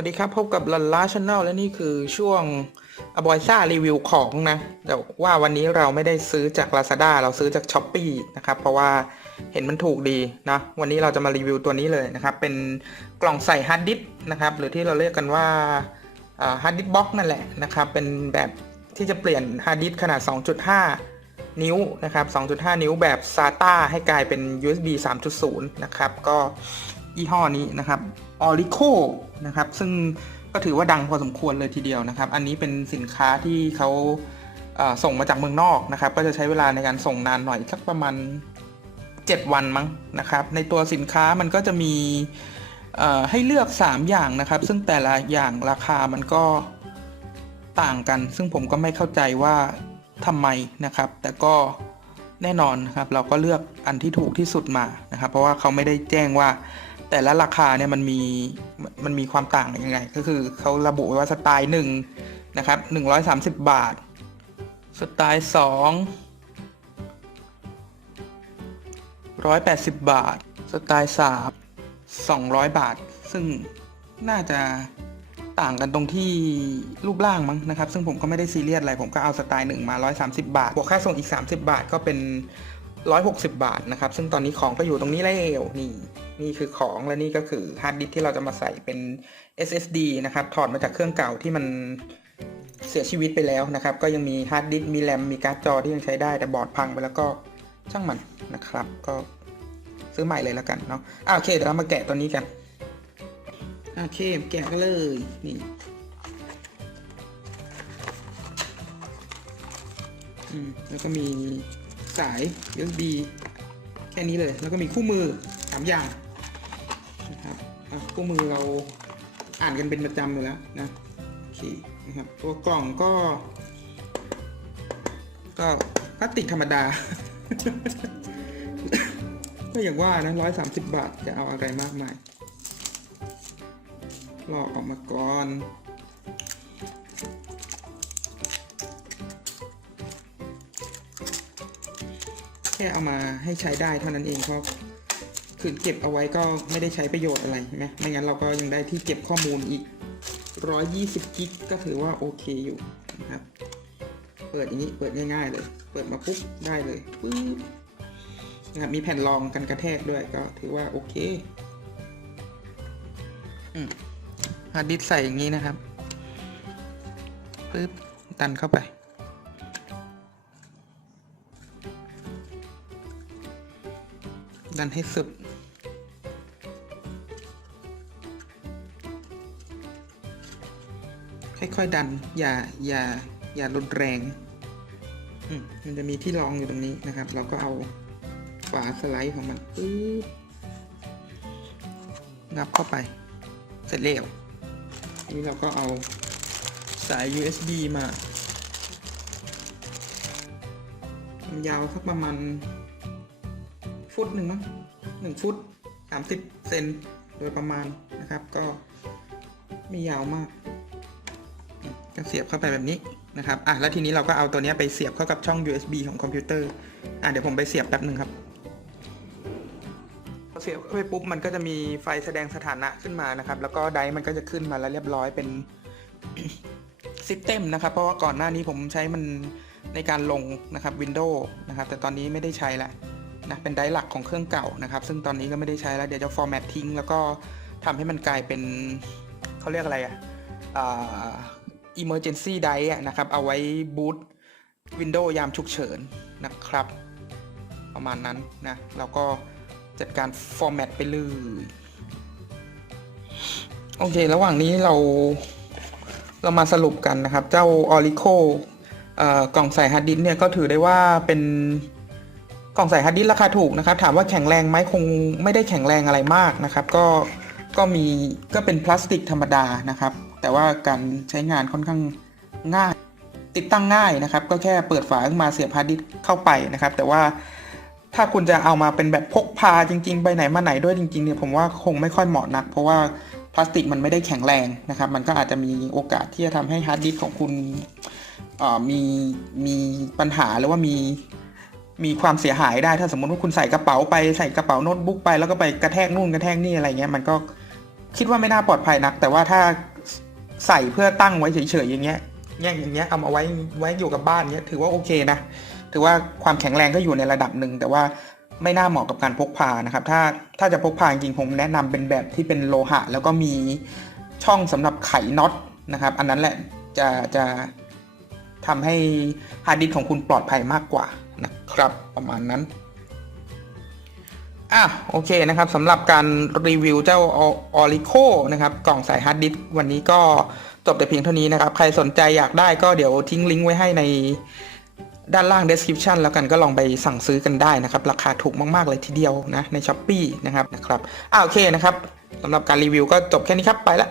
วัสดีครับพบกับลันล่าช n แนลและนี่คือช่วงอบอยซ่ารีวิวของนะ แต่ว่าวันนี้เราไม่ได้ซื้อจาก Lazada เราซื้อจาก s h อ p e e นะครับ เพราะว่าเห็นมันถูกดีนะวันนี้เราจะมารีวิวตัวนี้เลยนะครับ เป็นกล่องใส่ฮาร์ดดิสก์นะครับ หรือที่เราเรียกกันว่าฮาร์ดดิสก์บ็อกนั่นแหละนะครับ เป็นแบบที่จะเปลี่ยนฮาร์ดดิสก์ขนาด 2.5 นิ้วนะครับ 2.5 นิ้วแบบ SATA ให้กลายเป็น USB 3.0 นะครับก็ยี่ห้อนี้นะครับ Orico นะครับ ซึ่งก็ถือว่าดังพอสมควรเลยทีเดียวนะครับ อันนี้เป็นสินค้าที่เขาส่งมาจากเมืองนอกนะครับ ก็จะใช้เวลาในการส่งนานหน่อยสักประมาณ 7 วันมั้งนะครับ ในตัวสินค้ามันก็จะมีให้เลือก 3 อย่างนะครับ ซึ่งแต่ละอย่างราคามันก็ต่างกัน ซึ่งผมก็ไม่เข้าใจว่าทำไมนะครับ แต่ก็แน่นอนนะครับ เราก็เลือกอันที่ถูกที่สุดมานะครับ เพราะว่าเขาไม่ได้แจ้งว่า แต่ละราคาเนี่ยมันมีมันมีความต่างยังไง ก็คือเขาระบุไว้ว่าสไตล์หนึ่งนะครับ130บาท สไตล์สอง180บาท สไตล์สาม200บาท ซึ่งน่าจะต่างกันตรงที่รูปร่างมั้งนะครับ ซึ่งผมก็ไม่ได้ซีเรียสอะไร ผมก็เอาสไตล์หนึ่งมา 130 บาท บวกค่าส่งอีก 30 บาทก็เป็น 160 บาทนะครับ ซึ่งตอนนี้ของก็อยู่ตรงนี้แล้วนี่นี่คือของและนี่ก็คือฮาร์ดดิสที่เราจะมาใส่เป็น SSD นะครับ ถอดมาจากเครื่องเก่าที่มันเสียชีวิตไปแล้วนะครับ ก็ยังมีฮาร์ดดิสมีแรมมีการ์ดจอที่ยังใช้ได้แต่บอร์ดพังไปแล้วก็ช่างมันนะครับ ก็ซื้อใหม่เลยแล้วกันเนาะอะโอเคเดี๋ยวเรามาแกะตัวนี้กันโอเคแกะกันเลยนี่แล้วก็มี สาย USB แค่นี้เลย แล้วก็มีคู่มือสามอย่างนะครับคู่มือเราอ่านกันเป็นประจำอยู่แล้วนะโอเคนะครับตัวกล่องก็ ก็พลาสติกธรรมดา ก็อย่างว่านะร้อยสามสิบบาทจะเอาอะไรมากมายลอกออกมาก่อน ค่เอามาให้ใช้ได้เท่านั้นเองเพราะคือเก็บเอาไว้ก็ไม่ได้ใช้ประโยชน์อะไรใช่ไหมไม่งั้นเราก็ยังได้ที่เก็บข้อมูลอีก 120กิกก็ถือว่าโอเคอยู่นะครับ เปิดอย่างนี้เปิดง่ายๆเลย เปิดมาปุ๊บได้เลยปึ๊บนะครับมีแผ่นรองกันกระแทกด้วยก็ถือว่าโอเคอืมฮาร์ดดิสใส่อย่างนี้นะครับปึ๊บดันเข้าไป ดันให้สุด ค่อยๆดัน อย่า อย่า อย่ารุนแรง มันจะมีที่รองอยู่ตรงนี้นะครับ เราก็เอาฝาสไลด์ของมันปึ๊บงับเข้าไป เสร็จแล้วทีนี้เราก็เอาสาย USB มายาวสักประมาณ ฟุตหนึ่งมั้งหนึ่งฟุตสามสิบเซนโดยประมาณนะครับ ก็ไม่ยาวมากก็เสียบเข้าไปแบบนี้นะครับอะแล้วทีนี้เราก็เอาตัวนี้ไปเสียบเข้ากับช่อง USB ของคอมพิวเตอร์อะเดี๋ยวผมไปเสียบแป๊บหนึ่งครับพอเสียบเข้าไปปุ๊บมันก็จะมีไฟแสดงสถานะขึ้นมานะครับ แล้วก็ไดร์มันก็จะขึ้นมาแล้วเรียบร้อยเป็นซิสเต็มนะครับ เพราะว่าก่อนหน้านี้ผมใช้มันในการลงนะครับ Windows นะครับ แต่ตอนนี้ไม่ได้ใช้แล้ว นะเป็นไดร์หลักของเครื่องเก่านะครับ ซึ่งตอนนี้ก็ไม่ได้ใช้แล้วเดี๋ยวจะฟอร์แมตทิ้งแล้วก็ทำให้มันกลายเป็นเขาเรียกอะไรอะอ่า emergency ไดร์นะครับ เอาไว้บูต Windows ยามฉุกเฉินนะครับ ประมาณนั้นนะเราก็จัดการฟอร์แมตไปเลย โอเค ระหว่างนี้เราเรามาสรุปกันนะครับ เจ้า Orico เอ่อกล่องใส่ฮาร์ดดิสเนี่ยก็ถือได้ว่าเป็น กล่องใส่ฮาร์ดดิสราคาถูกนะครับ ถามว่าแข็งแรงไหมคงไม่ได้แข็งแรงอะไรมากนะครับ ก็ก็มีก็เป็นพลาสติกธรรมดานะครับ แต่ว่าการใช้งานค่อนข้างง่าย ติดตั้งง่ายนะครับ ก็แค่เปิดฝาขึ้นมาเสียบฮาร์ดดิสเข้าไปนะครับ แต่ว่าถ้าคุณจะเอามาเป็นแบบพกพาจริง ๆ ไปไหนมาไหนด้วยจริงๆเนี่ยผมว่าคงไม่ค่อยเหมาะนัก เพราะว่าพลาสติกมันไม่ได้แข็งแรงนะครับ มันก็อาจจะมีโอกาสที่จะทำให้ฮาร์ดดิสของคุณมีมีปัญหาหรือว่ามี มีความเสียหายได้ถ้าสมมติว่าคุณใส่กระเป๋าไปใส่กระเป๋าโน้ตบุ๊กไปแล้วก็ไปกระแทกนู่นกระแทกนี่อะไรเงี้ยมันก็คิดว่าไม่น่าปลอดภัยนัก แต่ว่าถ้าใส่เพื่อตั้งไว้เฉยๆอย่างเงี้ยเนี่ยอย่างเงี้ยเอามาไว้ไว้อยู่กับบ้านเงี้ยถือว่าโอเคนะถือว่าความแข็งแรงก็อยู่ในระดับหนึ่งแต่ว่าไม่น่าเหมาะกับการพกพานะครับ ถ้าถ้าจะพกพาจริงผมแนะนำเป็นแบบที่เป็นโลหะ แล้วก็มีช่องสำหรับไขน็อตนะครับ อันนั้นแหละจะจะทำให้ฮาร์ดดิสของคุณปลอดภัยมากกว่า นะครับประมาณนั้นอะโอเคนะครับสำหรับการรีวิวเจ้า o r i c o นะครับกล่องสายฮาร์ดดิสก์วันนี้ก็จบแต่เพียงเท่านี้นะครับ ใครสนใจอยากได้ก็เดี๋ยวทิ้งลิงก์ไว้ให้ในด้านล่าง description แล้วกันก็ลองไปสั่งซื้อกันได้นะครับ ราคาถูกมาก ๆ เลยทีเดียวนะใน s h อ p e e นะครับนะครับอ่าโอเคนะครับสำหรับการรีวิวก็จบแค่นี้ครับ ไปละ